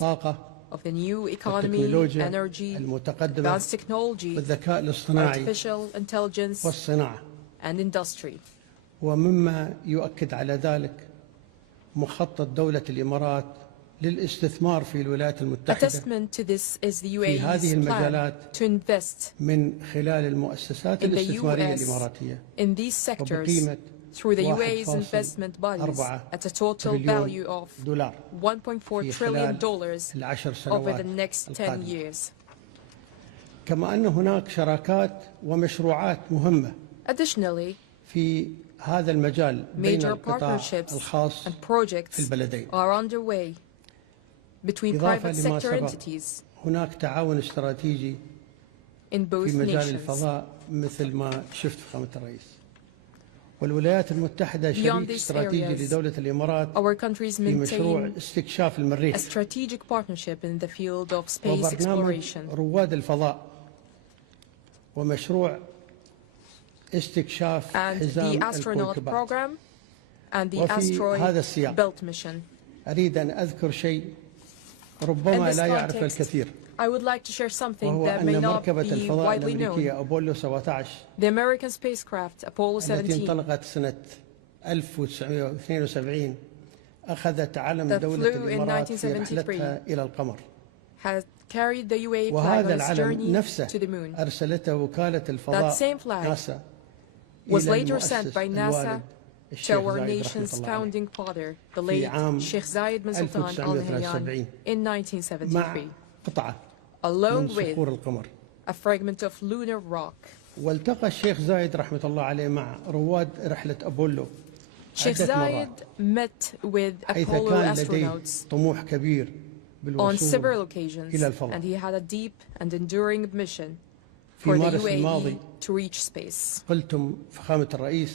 of the new economy, energy, advanced technology, artificial intelligence, and industry. ومما يؤكد على ذلك مخطط دولة الإمارات للاستثمار في الولايات المتحدة في هذه المجالات من خلال المؤسسات الاستثمارية الإماراتية وبقيمة through the UAE's investment bodies at a total value of $1.4 trillion over the next 10 years. كما أن هناك شراكات ومشروعات مهمة Additionally, في هذا المجال بين major القطاع partnerships الخاص and في projects البلدين. are underway between إضافة private لما sector سبق entities هناك تعاون استراتيجي in both في مجال nations. الفضاء مثل ما شفت فخامة الرئيس. والولايات المتحدة شريك استراتيجي لدولة الإمارات في مشروع استكشاف المريخ a strategic partnership in the field of space وبرنامج exploration رواد الفضاء ومشروع استكشاف and the حزام astronaut الكويكبات. program and the وفي هذا asteroid السياق belt mission. أريد أن أذكر شيء In ربما this لا يعرف context, الكثير I would like to share something وهو that may أن not مركبة be الفضاء widely known. الأمريكية أبولو 17 The American spacecraft Apollo التي 17 انطلقت سنة 1972 أخذت علم that دولة flew in الإمارات في 1973 رحلتها إلى القمر. has carried the UAE flag on وهذا its العلم journey نفسه to the moon. أرسلته وكالة That الفضاء same flag ناسا was إلى later sent المؤسس by NASA الوالد to الشيخ our زايد رحمة nation's الله عليه founding father, the في late عام Sheikh Zayed bin Sultan Al Nahyan 1973 in مع 1973, قطعة along من with صخور القمر. a fragment of lunar rock. والتقى الشيخ زايد رحمة الله عليه مع رواد رحلة أبولو Sheikh عدة Zayed مرات met with حيث Apollo كان لديه astronauts طموح كبير on بالوصول several occasions, إلى الفضاء. and he had a deep and enduring mission في for the مارس الماضي UAE to reach space. قلتم فخامة الرئيس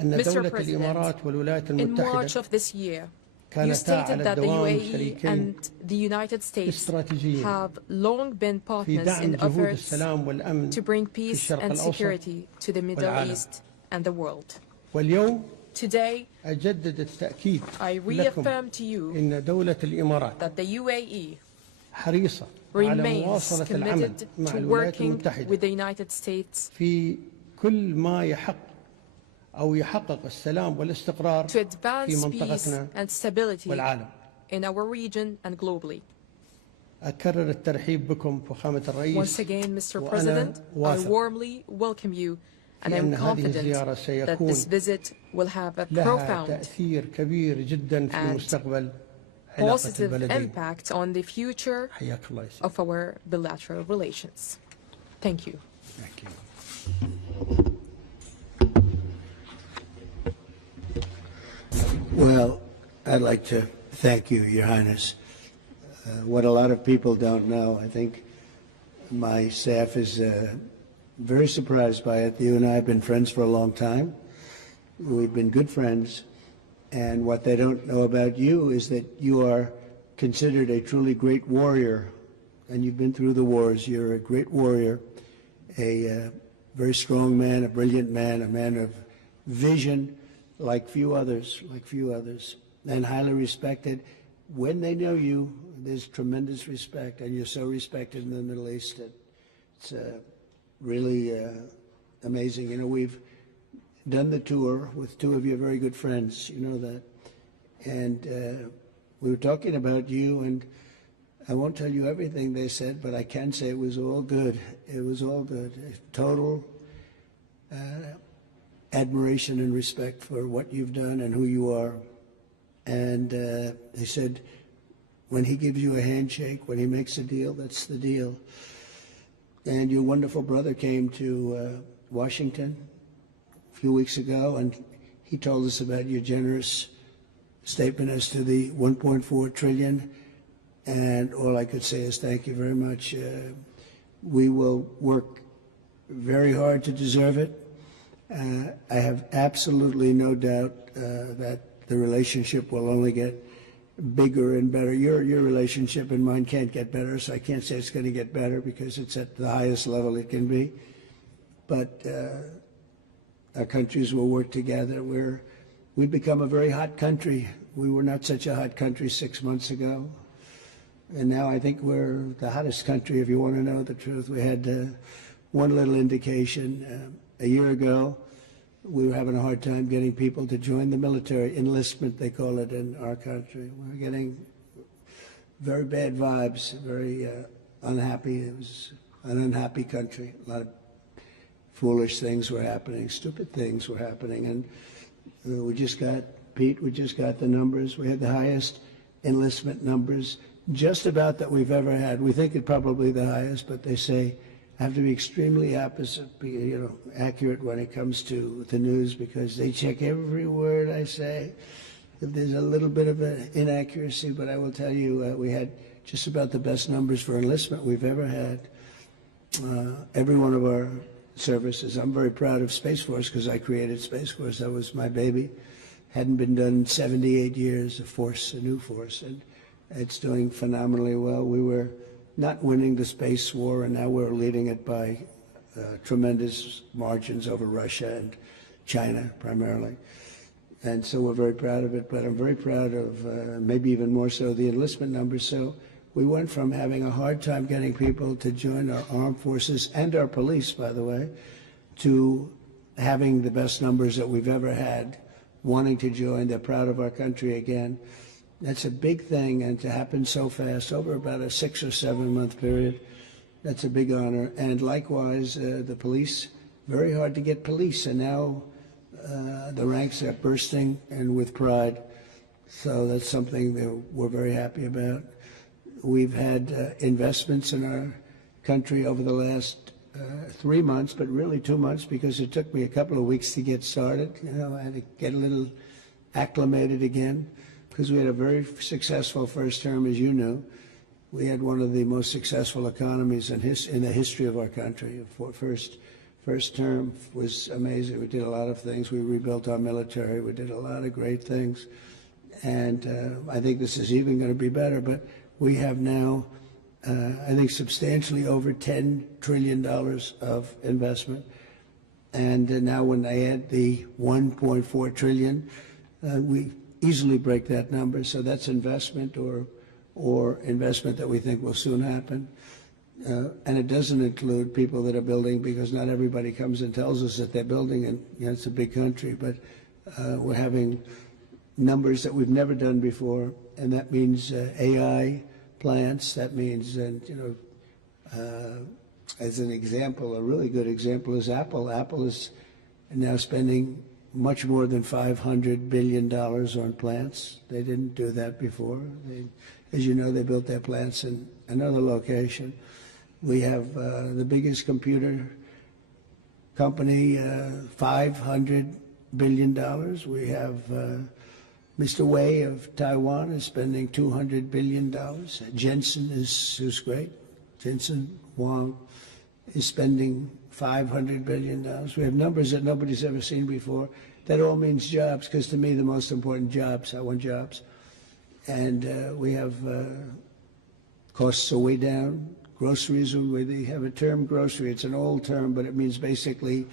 أن Mr. دولة President, الإمارات والولايات in March المتحدة of this year, you كانتا stated على that the الدوام UAE شريكين and the United States استراتيجيين have long been في partners دعم in جهود efforts السلام والأمن to bring في peace الشرق and الأوسط security to the Middle والعالم. East and the world. واليوم Today, أجدد التأكيد I لكم reaffirm to you إن دولة الإمارات that the UAE حريصة على remains مواصلة العمل committed مع to الولايات working المتحدة with the United States في كل ما يحقق السلام والاستقرار to في advance peace منطقتنا and stability والعالم. in our region and globally. أكرر الترحيب بكم فخامة الرئيس. Once again, Mr. وأنا President, I واثق warmly welcome you, and بأن I'm هذه confident الزيارة that سيكون this visit will have a لها profound, تأثير كبير جدا في and مستقبل علاقة positive البلدين. impact on the future حياك الله يسلمك. of our bilateral relations. Thank you. Thank you. Well, I'd like to thank you, Your Highness. What a lot of people don't know, I think my staff is very surprised by it. You and I have been friends for a long time. We've been good friends. And what they don't know about you is that you are considered a truly great warrior. And you've been through the wars. You're a great warrior, a very strong man, a brilliant man, a man of vision, like few others, and highly respected. When they know you, there's tremendous respect, and you're so respected in the Middle East that it's really amazing. You know, we've done the tour with two of your very good friends, you know that, and we were talking about you, and I won't tell you everything they said, but I can say it was all good. It was all good. Total admiration and respect for what you've done and who you are. And they said, when he gives you a handshake, when he makes a deal, that's the deal. And your wonderful brother came to Washington a few weeks ago, and he told us about your generous statement as to the 1.4 trillion. And all I could say is thank you very much. We will work very hard to deserve it. I have absolutely no doubt that the relationship will only get bigger and better. Your relationship and mine can't get better, so I can't say it's going to get better because it's at the highest level it can be. But our countries will work together. We've become a very hot country. We were not such a hot country 6 months ago. And now I think we're the hottest country, if you want to know the truth. We had one little indication a year ago. We were having a hard time getting people to join the military, enlistment they call it in our country. We were getting very bad vibes, very unhappy. It was an unhappy country. A lot of foolish things were happening, stupid things were happening. And we just got the numbers. We had the highest enlistment numbers just about that we've ever had. We think it probably the highest, but they say have to be extremely accurate when it comes to the news, because they check every word I say. If there's a little bit of an inaccuracy, but I will tell you, we had just about the best numbers for enlistment we've ever had. Every one of our services. I'm very proud of Space Force because I created Space Force. That was my baby. Hadn't been done in 78 years, a new force, and it's doing phenomenally well. We were not winning the space war, and now we're leading it by tremendous margins over Russia and China primarily. And so we're very proud of it, but I'm very proud of maybe even more so the enlistment numbers. So we went from having a hard time getting people to join our armed forces and our police, by the way, to having the best numbers that we've ever had, wanting to join. They're proud of our country again. That's a big thing, and to happen so fast, over about a 6 or 7 month period, that's a big honor. And likewise, the police, very hard to get police, and now the ranks are bursting and with pride. So that's something that we're very happy about. We've had investments in our country over the last 3 months, but really 2 months, because it took me a couple of weeks to get started. I had to get a little acclimated again, because we had a very successful first term, as you know. We had one of the most successful economies in the history of our country. First term was amazing. We did a lot of things. We rebuilt our military. We did a lot of great things. And I think this is even going to be better. But we have now, I think, substantially over $10 trillion of investment. And now when I add the $1.4 trillion, we easily break that number. So that's investment or investment that we think will soon happen. And it doesn't include people that are building, because not everybody comes and tells us that they're building, and it's a big country, but we're having numbers that we've never done before, and that means AI plants. That means, as an example, a really good example is Apple. Apple is now spending much more than $500 billion on plants. They didn't do that before. As you know, they built their plants in another location. We have the biggest computer company, $500 billion. We have Mr. Wei of Taiwan is spending $200 billion. Jensen who's great. Jensen Huang is spending $500 billion. We have numbers that nobody's ever seen before. That all means jobs, because to me the most important jobs, I want jobs. And we have costs are way down. Groceries, they have a term, grocery. It's an old term, but it means basically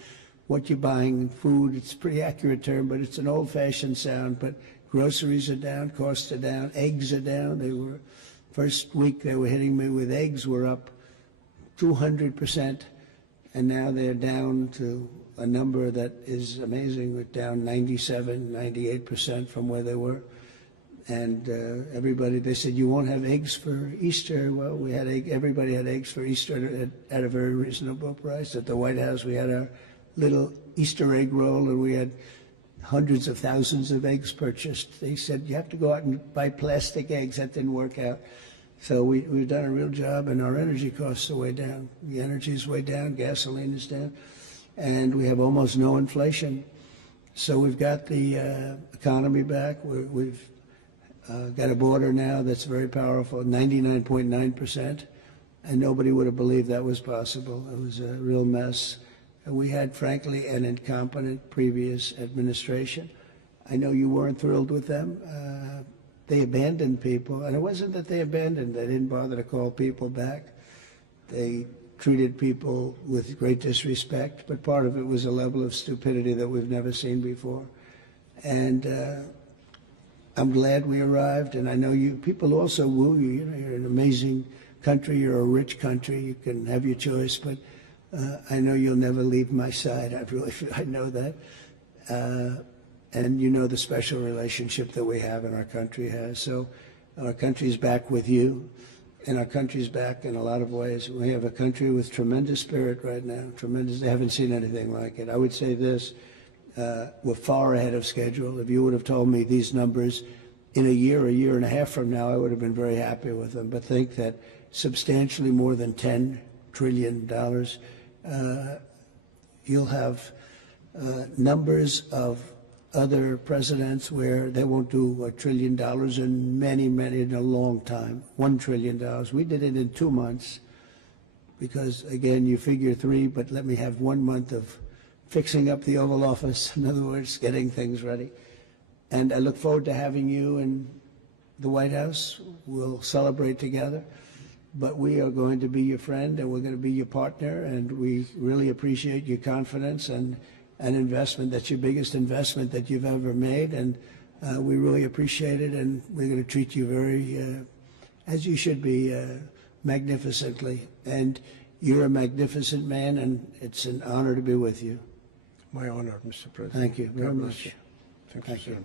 what you're buying in food. It's a pretty accurate term, but it's an old-fashioned sound. But groceries are down, costs are down, eggs are down. They were, first week they were hitting me with eggs were up 200%, and now they're down to a number that is amazing. We're down 97, 98% from where they were. And everybody, they said, you won't have eggs for Easter. Well, we had everybody had eggs for Easter at a very reasonable price. At the White House, we had our little Easter egg roll, and we had hundreds of thousands of eggs purchased. They said, you have to go out and buy plastic eggs. That didn't work out. So we've done a real job, and our energy costs are way down. The energy is way down, gasoline is down, and we have almost no inflation. So we've got the economy back. We've got a border now that's very powerful, 99.9%, and nobody would have believed that was possible. It was a real mess. And we had, frankly, an incompetent previous administration. I know you weren't thrilled with them. They abandoned people, and it wasn't that they abandoned. They didn't bother to call people back. They treated people with great disrespect, but part of it was a level of stupidity that we've never seen before. And I'm glad we arrived, and I know you people also woo you. You know, you're an amazing country. You're a rich country. You can have your choice, but I know you'll never leave my side. I know that. And you know the special relationship that we have and our country has. So our country's back with you, and our country's back in a lot of ways. We have a country with tremendous spirit right now, tremendous. I haven't seen anything like it. I would say this, we're far ahead of schedule. If you would have told me these numbers in a year and a half from now, I would have been very happy with them. But think that substantially more than $10 trillion, you'll have numbers of other presidents where they won't do $1 trillion in a long time, $1 trillion. We did it in 2 months because, again, you figure 3, but let me have 1 month of fixing up the Oval Office, in other words, getting things ready. And I look forward to having you in the White House. We'll celebrate together. But we are going to be your friend, and we're going to be your partner, and we really appreciate your confidence and an investment. That's your biggest investment that you've ever made, and we really appreciate it, and we're going to treat you very, as you should be, magnificently. And you're a magnificent man, and it's an honor to be with you. My honor, Mr. President. Thank you very much. Thank you.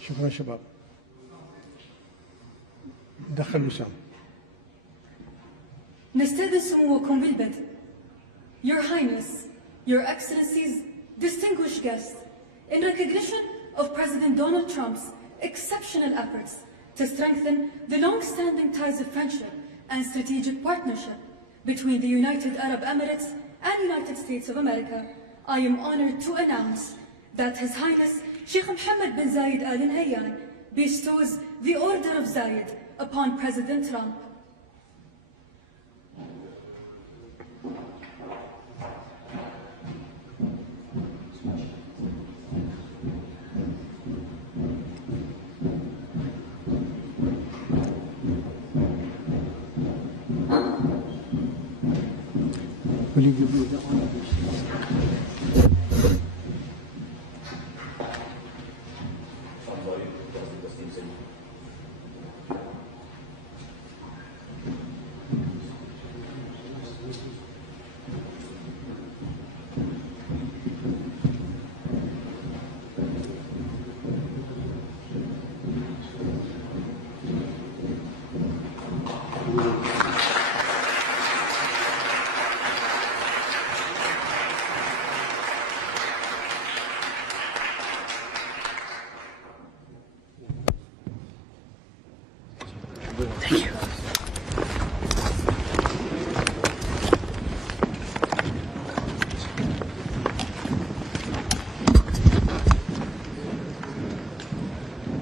شكرا شباب. دخل وسام. نستأذن سموكم بالبدء. Your Highness, Your Excellencies, distinguished guests, in recognition of President Donald Trump's exceptional efforts to strengthen the long-standing ties of friendship and strategic partnership between the United Arab Emirates and United States of America, I am honored to announce that His Highness Sheikh Mohammed bin Zayed Al Nahyan bestows the Order of Zayed upon President Trump. Will you give me that one? Thank you.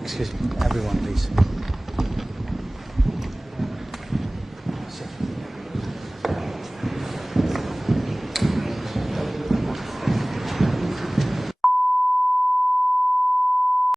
Excuse me, everyone, please.